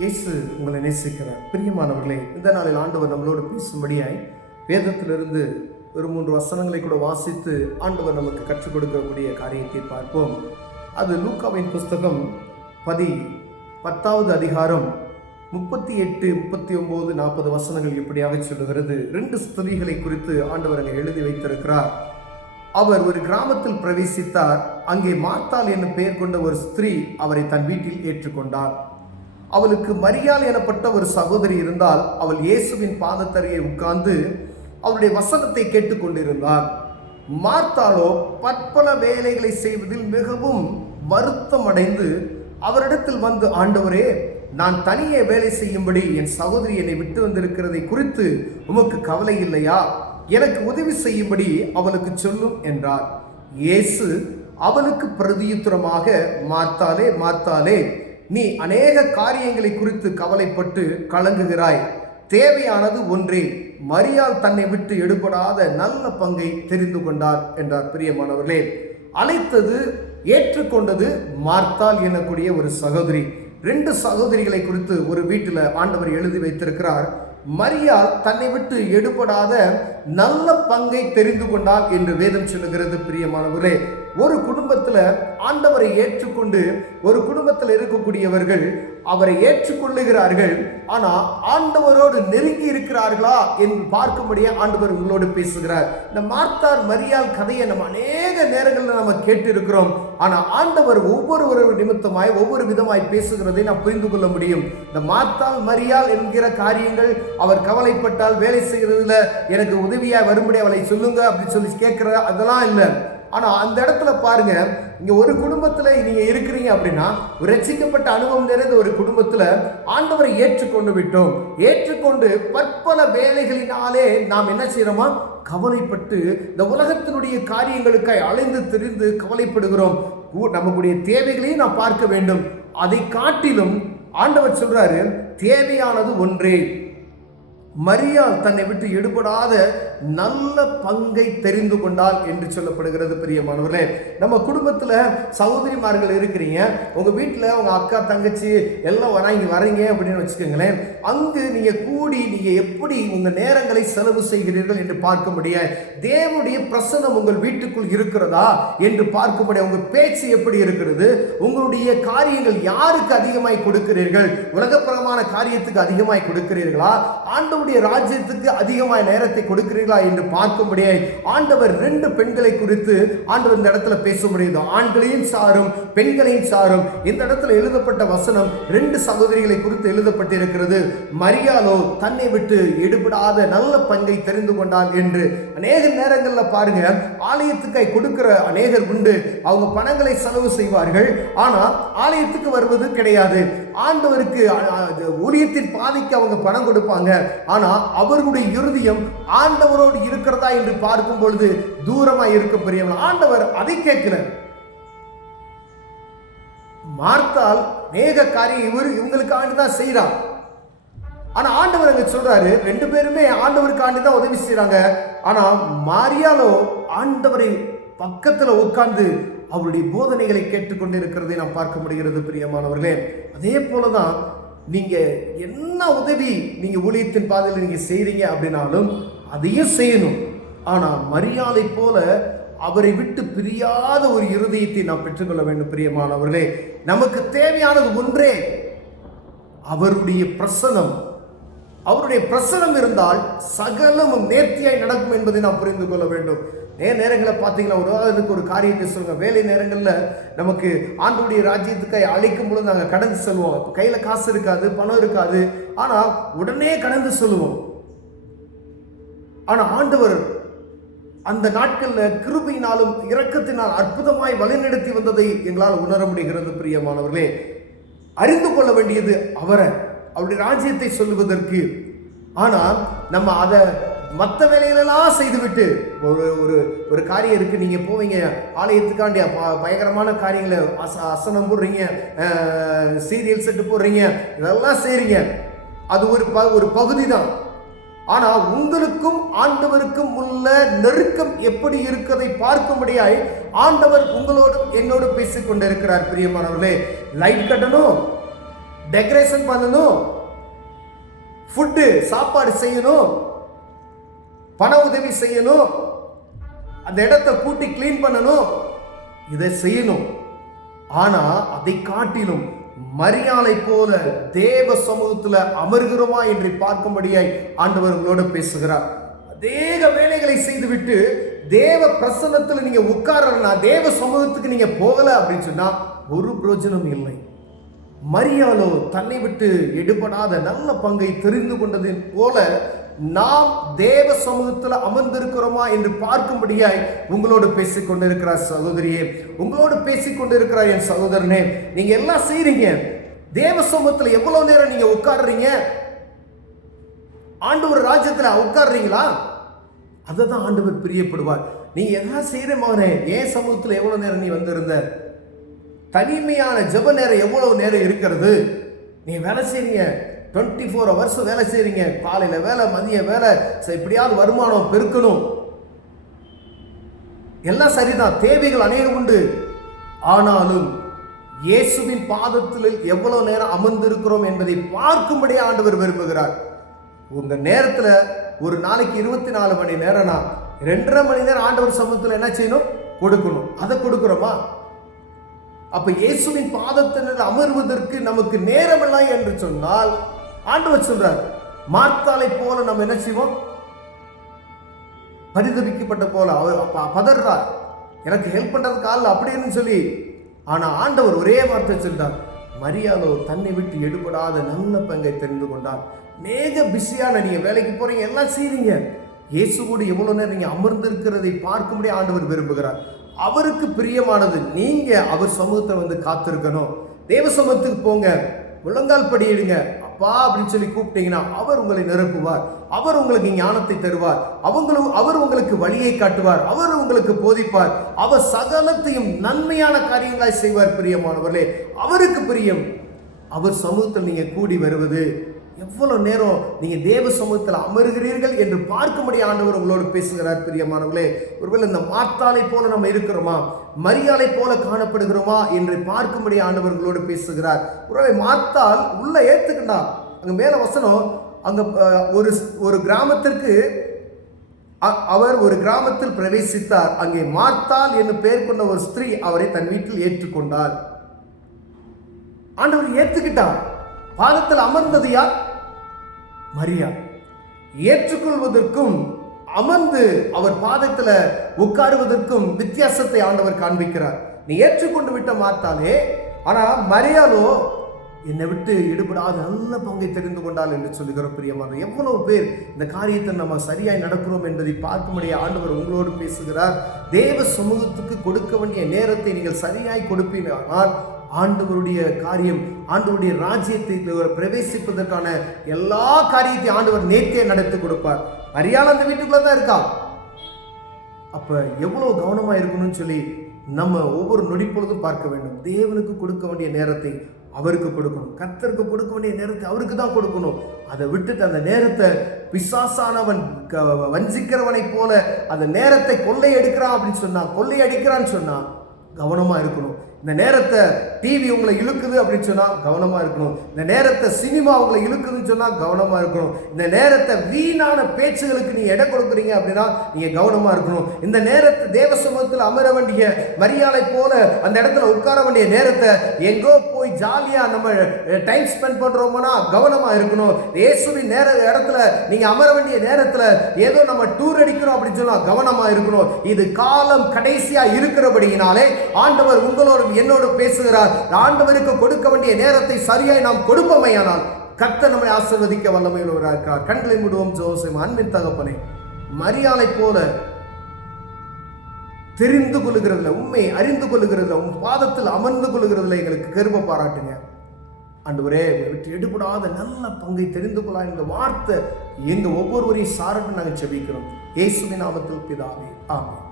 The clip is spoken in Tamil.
இயேசு உங்களை நேசிக்கிறார். பிரியமானவர்களே, இந்த நாளில் ஆண்டவர் நம்மளோடு பேசும்படியாய் வேதத்திலிருந்து ஒரு 3 வசனங்களை கூட வாசித்து ஆண்டவர் நமக்கு கற்றுக் கொடுக்கக்கூடிய காரியத்தை பார்ப்போம். அது லூக்காவின் புஸ்தகம் 10வது அதிகாரம் 38, 39, 40 வசனங்கள் இப்படியாக சொல்லுகிறது. 2 ஸ்திரீகளை குறித்து ஆண்டவர் அங்கே எழுதி வைத்திருக்கிறார். அவர் ஒரு கிராமத்தில் பிரவேசித்தார். அங்கே மார்த்தாள் என்னும் பெயர் கொண்ட ஒரு ஸ்திரீ அவரை தன் வீட்டில் ஏற்றுக்கொண்டார். அவளுக்கு மரியாள் எனப்பட்ட ஒரு சகோதரி இருந்தால். அவள் இயேசுவின் பாதத்தருகே உட்கார்ந்து அவருடைய வசனத்தை கேட்டுக்கொண்டிருந்தார். மார்த்தாளோ பற்பல வேலைகளை செய்வதில் மிகவும் வருத்தம் அடைந்து அவரிடத்தில் வந்து, ஆண்டவரே, நான் தனியே வேலை செய்யும்படி என் சகோதரி என்னை விட்டு வந்திருக்கிறதை குறித்து உமக்கு கவலை இல்லையா? எனக்கு உதவி செய்யும்படி அவளுக்கு சொல்லும் என்றார். இயேசு அவளுக்கு பிரதியுத்தரமாக, மார்த்தாளே, மார்த்தாளே, நீ அநேக காரியங்களை குறித்து கவலைப்பட்டு கலங்குகிறாய். தேவையானது ஒன்றே. மரியாள் தன்னை விட்டு எடுபடாத நல்ல பங்கை தெரிந்து கொண்டார் என்றார். பிரியமானவர்களே, அழைத்தது, ஏற்றுக்கொண்டது மார்த்தாள் எனக்கூடிய ஒரு சகோதரி. 2 சகோதரிகளை குறித்து ஒரு வீட்டில் ஆண்டவர் எழுதி வைத்திருக்கிறார். மரியாள் தன்னை விட்டு எடுபடாத நல்ல பங்கை தெரிந்து கொண்டாள் என்று வேதம் சொல்லுகிறது. பிரியமானவர்களே, ஒரு குடும்பத்தில் ஆண்டவரை ஏற்றுக்கொண்டு ஒரு குடும்பத்தில் இருக்கக்கூடியவர்கள் அவரை ஏற்றுக்கொள்ளுகிறார்கள். ஆனால் ஆண்டவரோடு நெருங்கி இருக்கிறார்களா என்று பார்க்கும்படியா ஆண்டவர் உங்களோடு பேசுகிறார். இந்த மார்த்தாள் மரியாள் கதையை நம்ம அநேக நேரங்களில் நம்ம கேட்டு இருக்கிறோம். ஆனால் ஆண்டவர் ஒவ்வொரு நிமித்தமாய் ஒவ்வொரு விதமாய் பேசுகிறதை நாம் புரிந்து கொள்ள முடியும். இந்த மார்த்தாள் மரியாள் என்கிற காரியங்கள், அவர் கவலைப்பட்டால் வேலை செய்கிறதுல எனக்கு உதவியா வரும்படி அவளை சொல்லுங்க அப்படின்னு சொல்லி கேட்கிற அதெல்லாம் இல்லை. ஆனா அந்த இடத்துல பாருங்க, இங்க ஒரு குடும்பத்துல நீங்க இருக்கிறீங்க அப்படின்னா, ஒரு ரட்சிக்கப்பட்ட அனுபவம் நிறைந்த ஒரு குடும்பத்துல ஆண்டவரை ஏற்றுக்கொண்டு விட்டோம். ஏற்றுக்கொண்டு பற்பல வேலைகளினாலே நாம் என்ன செய்யறோமா? கவலைப்பட்டு இந்த உலகத்தினுடைய காரியங்களுக்காய் அலைந்து திரிந்து கவலைப்படுகிறோம். நம்முடைய தேவைகளையும் நாம் பார்க்க வேண்டும். அதை காட்டிலும் ஆண்டவர் சொல்றாரு, தேவையானது ஒன்றே. மரியாள் தன்னை விட்டு எடுபடாத நல்ல பங்கை தெரிந்து கொண்டால் என்று சொல்லப்படுகிறது. பிரியமானவர்களே, நம்ம குடும்பத்தில் சகோதரிமார்கள் இருக்கிறீங்க. உங்கள் வீட்டில் உங்கள் அக்கா, தங்கச்சி எல்லாம் வரீங்க அப்படின்னு வச்சுக்கோங்களேன். அங்கு நீங்கள் கூடி நீங்கள் எப்படி உங்கள் நேரங்களை செலவு செய்கிறீர்கள் என்று பார்க்க முடியாது. தேவனுடைய பிரசன்னம் உங்கள் வீட்டுக்குள் இருக்கிறதா என்று பார்க்க முடியாது. உங்கள் பேச்சு எப்படி இருக்கிறது? உங்களுடைய காரியங்கள் யாருக்கு அதிகமாய் கொடுக்கிறீர்கள்? உலகப்பிரமான காரியத்துக்கு அதிகமாய் கொடுக்கிறீர்களா? ஆண்டவருடைய ராஜ்யத்துக்கு அதிகமாய் நேரத்தை கொடுக்கிறீர்களா என்று பார்க்க முடியாது. ஆண்டவர் 2 பெண்களை குறித்து ஆண்டவர் இந்த இடத்துல பேச முடியுது. ஆண்களையும் சாரும், பெண்களையும் சாரும். இந்த இடத்துல எழுதப்பட்ட வசனம் 2 சகோதரிகளை குறித்து எழுதப்பட்டிருக்கிறது. மரியாளோ தன்னை விட்டு எடுபடாத நல்ல பங்கை தெரிந்து கொண்டார் என்று. அநேக நேரங்களில் பாருங்க, ஆலயத்துக்காய் கொடுக்கிற அநேகர் உண்டு. அவங்க பணங்களை செலவு செய்வார்கள், ஆனால் ஆலயத்துக்கு வருவது கிடையாது. ஆண்டவருக்கு ஊழியத்தின் பாதைக்கு அவங்க பணம் கொடுப்பாங்க, ஆனா அவர்களுடைய இருதயம் ஆண்டவரோடு இருக்கிறதா என்று பார்க்கும் பொழுது தூரமாய் இருக்க பெரியவங்க. ஆண்டவர் அதை கேட்கிறார். மார்த்தாள் அநேக காரியம் இவங்களுக்காண்டி தான் செய்யறான். ஆனா ஆண்டவர் அங்க சொல்றாரு, 2 பேருமே ஆண்டவருக்காண்டி தான் உதவி செய்யறாங்க. ஆனா மரியாளோ ஆண்டவரை பக்கத்துல உட்கார்ந்து அவருடைய போதனைகளை கேட்டுக்கொண்டு இருக்கிறதை நாம் பார்க்க முடிகிறது. பிரியமானவர்களே, அதே போலதான் நீங்க என்ன உதவி நீங்க ஊழியத்தின் பாதையில் நீங்க செய்றீங்க அப்படின்னாலும் அதையும் செய்யணும். ஆனா மரியாதை போல அவரை விட்டு பிரியாத ஒரு இருதயத்தை நாம் பெற்றுக்கொள்ள வேண்டும். பிரியமானவர்களே, நமக்கு தேவையானது ஒன்றே, அவருடைய பிரசன்னம். அவருடைய பிரசன்னம் இருந்தால் சகலமும் நேர்த்தியாய் நடக்கும் என்பதை நாம் புரிந்து கொள்ள வேண்டும். நேரங்களில் பார்த்தீங்கன்னா, உதாரணத்துக்கு ஒரு காரியத்தை சொல்லுங்க. வேலை நேரங்களில் நமக்கு ஆண்டவருடைய ராஜ்யத்துக்காய் அழைக்கும் பொழுது நாங்கள் கடந்து செல்வோம். கையில் காசு இருக்காது, பணம் இருக்காது, ஆனால் உடனே கடந்து செல்வோம். ஆனால் ஆண்டவர் அந்த நாட்களில் கிருபையினாலும் இரக்கத்தினால் அற்புதமாய் வழிநடத்தி வந்ததை எங்களால் உணர முடிகிறது. பிரியமானவர்களே, அறிந்து கொள்ள வேண்டியது அவருடைய ராஜ்யத்தை சொல்லுவதற்கு. ஆனால் நம்ம அதை மற்ற வேலைகளெல்லாம் செய்துவிட்டு ஒரு காரியம் இருக்கு, நீங்க போவீங்க ஆலயத்துக்காண்டி பயங்கரமான காரியங்களை அசனம் போடுறீங்க, சீரியல் செட்டு போடுறீங்க, இதெல்லாம் செய்றீங்க. அது ஒரு பகுதி தான். ஆனா உங்களுக்கும் ஆண்டவருக்கும் உள்ள நெருக்கம் எப்படி இருக்கிறதை பார்க்கும்படியாய் ஆண்டவர் உங்களோடும் என்னோடு பேசிக் கொண்டிருக்கிறார். பிரியமானவர்களே, லைட் கட்டணும், டெக்கரேஷன் பண்ணணும், ஃபுட்டு சாப்பாடு செய்யணும், பண உதவி செய்யணும், அந்த இடத்தை கூட்டி கிளீன் பண்ணணும், இதை செய்யணும். ஆனா அதை காட்டிலும் மரியாதை போல தேவ சமூகத்துல அமர்கிறோமா என்று பார்க்கும்படியாய் ஆண்டவர் உங்களோட பேசுகிறார். அநேக வேலைகளை செய்துவிட்டு தேவ பிரசன்னத்துல நீங்க உட்காரனா, தேவ சமூகத்துக்கு நீங்க போகல அப்படின்னு சொன்னா ஒரு பிரயோஜனம் இல்லை. மரியாளோ தன்னை விட்டு எடுபடாத நல்ல பங்கை தெரிந்து கொண்டதின் போல நாம் தேவ சமூகத்தில் அமர்ந்திருக்கிறோமா என்று பார்க்கும்படியாய் உங்களோடு பேசிக் கொண்டிருக்கிறார் சகோதரியே, உங்களோடு பேசிக் கொண்டிருக்கிறார் என் சகோதரனே. நீங்க எல்லாம் செய்றீங்க, தேவ சமூகத்தில் எவ்வளவு நேரம் நீங்க உட்கார்றீங்க? ஆண்டவர் ராஜ்யத்துல உட்கார்றீங்களா? அதை தான் ஆண்டவர் பிரியப்படுவார். நீ எல்லாம் செய்யற மகனே, ஏன் சமூகத்தில் எவ்வளவு நேரம் நீ வந்திருந்த? தனிமையான ஜெப நேரம் எவ்வளவு நேரம் இருக்கிறது? நீ வேலை செய்றீங்க, 24 hours வேலை செய்றீங்க, காலையில வேலை, மதிய வேலை, எப்படியாவது வருமானம் பெருக்கணும், எல்லாம் சரிதான், தேவைகள் அநேகம் உண்டு. ஆனாலும் இயேசுவின் பாதத்தில் எவ்வளவு நேரம் அமர்ந்திருக்கிறோம் என்பதை பார்க்கும்படி ஆண்டவர் விரும்புகிறார். உங்க நேரத்துல ஒரு நாளைக்கு 24 மணி நேரம்னா 2.5 மணி நேரம் ஆண்டவர் சமூகத்தில் என்ன செய்யணும்? கொடுக்கணும். அதை கொடுக்கிறோமா? அப்ப இயேசுவின் பாதத்தில் அமர்வதற்கு நமக்கு நேரமில்லை என்று சொன்னால் ஆண்டவர் சொல்றார், மார்த்தாளை போல நம்ம என்ன செய்வோம்? பரிதபிக்கப்பட்ட போல அவர் பதறார், எனக்கு ஹெல்ப் பண்றதுக்கு ஆள் அப்படின்னு சொல்லி. ஆனா ஆண்டவர் ஒரே வார்த்தை சொல்றார், மரியாளோ தன்னை விட்டு எடுபடாத நல்ல பங்கை தெரிந்து கொண்டார். மேக பிஸியான நீங்க வேலைக்கு போறீங்க, எல்லாம் செய்றீங்க, இயேசுவோடு எவ்வளவு நேரம் நீங்க அமர்ந்திருக்கிறதை பார்க்கும்படி ஆண்டவர் விரும்புகிறார். அவருக்கு பிரியமானது நீங்க அவர் சமூகத்தை வந்து காத்திருக்கணும். தேவ சமூகத்துக்கு போங்க, முழங்கால் படியிடுங்க, அப்பா அப்படின்னு சொல்லி கூப்பிட்டீங்கன்னா அவர் உங்களை நிரப்புவார், அவர் உங்களுக்கு ஞானத்தை தருவார், அவர் உங்களுக்கு வழியை காட்டுவார், அவர் உங்களுக்கு போதிப்பார், அவர் சகலத்தையும் நன்மையான காரியங்களாய் செய்வார். பிரியமானவர்களே, அவருக்கு பிரியம் அவர் சமூகத்தில் நீங்க கூடி வருவது. எவ்வளவு நேரம் நீங்க தேவ சமூகத்தில் அமர்கிறீர்கள் என்று பார்க்கும்படி ஆண்டவர் உங்களோடு பேசுகிறார். பிரியமானவர்களே, ஒருவேளை இந்த மார்த்தாளை போல நம்ம இருக்கிறோமா, மரியாதை போல காணப்படுகிறோமா என்று பார்க்கும்படி ஆண்டவர் உங்களோடு பேசுகிறார். ஒருவேளை மார்த்தாள் உள்ள ஏத்துக்கிட்டா, அங்க மேல வசனம், அங்க ஒரு கிராமத்திற்கு அவர் ஒரு கிராமத்தில் பிரவேசித்தார். அங்கே மார்த்தாள் என்னும் பெயர் கொண்ட ஒரு ஸ்திரீ அவரை தன் வீட்டில் ஏற்றுக்கொண்டார். ஆண்டவர் ஏற்றுக்கிட்டார். பாதத்தில் அமர்ந்தது யார்? மரியா. ஏற்றுக்கொள்வதற்கும் அமர்ந்து அவர் பாதத்தில் உட்காருவதற்கும் வித்தியாசத்தை ஆண்டவர் காண்பிக்கிறார். நீ ஏற்றுக்கொண்டு விட்ட மாட்டாலே, ஆனா மரியாளோ என்னை விட்டு ஈடுபடாத நல்ல பங்கை தெரிந்து கொண்டால் என்று சொல்லுகிற பிரியமான எவ்வளவு பேர் இந்த காரியத்தை நம்ம சரியாய் நடக்கிறோம் என்பதை பார்க்கும்படியே ஆண்டவர் உங்களோடு பேசுகிறார். தேவ சமூகத்துக்கு கொடுக்க வேண்டிய நேரத்தை நீங்கள் சரியாய் கொடுப்பீர்கள், ஆண்டவருடைய காரியம், ஆண்டவருடைய ராஜ்யத்தை பிரவேசிப்பதற்கான எல்லா காரியத்தையும் ஆண்டவர் நேர்த்தியை நடத்தி கொடுப்பார். மரியாதை அந்த வீட்டுக்குள்ள தான் இருக்கா. அப்ப எவ்வளவு கவனமா இருக்கணும்னு சொல்லி நம்ம ஒவ்வொரு நொடி பொழுதும் பார்க்க வேண்டும். தேவனுக்கு கொடுக்க வேண்டிய நேரத்தை அவருக்கு கொடுக்கணும், கர்த்தருக்கு கொடுக்க வேண்டிய நேரத்தை அவருக்கு தான் கொடுக்கணும். அதை விட்டுட்டு அந்த நேரத்தை பிசாசானவன் வஞ்சிக்கிறவனை போல அந்த நேரத்தை கொள்ளை எடுக்கிறான் அப்படின்னு சொன்னா, கொள்ளை அடிக்கிறான்னு சொன்னா கவனமா இருக்கணும். இந்த நேரத்தை டிவி உங்களை இழுக்குது அப்படின்னு சொன்னா கவனமா இருக்கணும். இந்த நேரத்தை சினிமா உங்களை இழுக்குதுன்னு சொன்னா கவனமா இருக்கணும். இந்த நேரத்தை வீணான பேச்சுகளுக்கு நீங்க இடம் கொடுக்குறீங்க அப்படின்னா நீங்க கவனமா இருக்கணும். இந்த நேரத்தை தேவ சமூகத்தில் அமர வேண்டிய மரியாதை போல அந்த இடத்துல உட்கார வேண்டிய நேரத்தை எங்கோ போய் ஜாலியா நம்ம டைம் ஸ்பெண்ட் பண்றோம்னா கவனமா இருக்கணும். இயேசுவின் இடத்துல நீங்க அமர வேண்டிய நேரத்துல ஏதோ நம்ம டூர் அடிக்கிறோம் அப்படின்னு சொன்னா கவனமா இருக்கணும். இது காலம் கடைசியா இருக்கிறபடியினாலே ஆண்டவர் உங்களோடு என்னோடு பேசுகிறார். ஆண்டவருக்கு கொடுக்க வேண்டிய நேரத்தை சரியாய் நாம் கொடுப்போமையானால் கர்த்தர் நம்மை ஆசீர்வதிக்க வல்லமையுள்ளவராக இருக்கிறார். கண்களை மூடுவோம். ஜெபம். அன்பின் தகப்பனே, மரியாதை போல தெரிந்து கொள்ளுகிறதுல, உண்மை அறிந்து கொள்ளுகிறதுல, உன் பாதத்தில் அமர்ந்து கொள்ளுகிறதுல எங்களுக்கு கிருபை பாராட்டுங்க. ஆண்டவரே, விட்டு எடுபடாத நல்ல பங்கை தெரிந்து கொள்ள இந்த வார்த்தை எங்க ஒவ்வொருவரையும் சாரட்டு நாங்கள் ஜெபிக்கிறோம். இயேசுவின் நாமத்தில் பிதாவே, ஆமென்.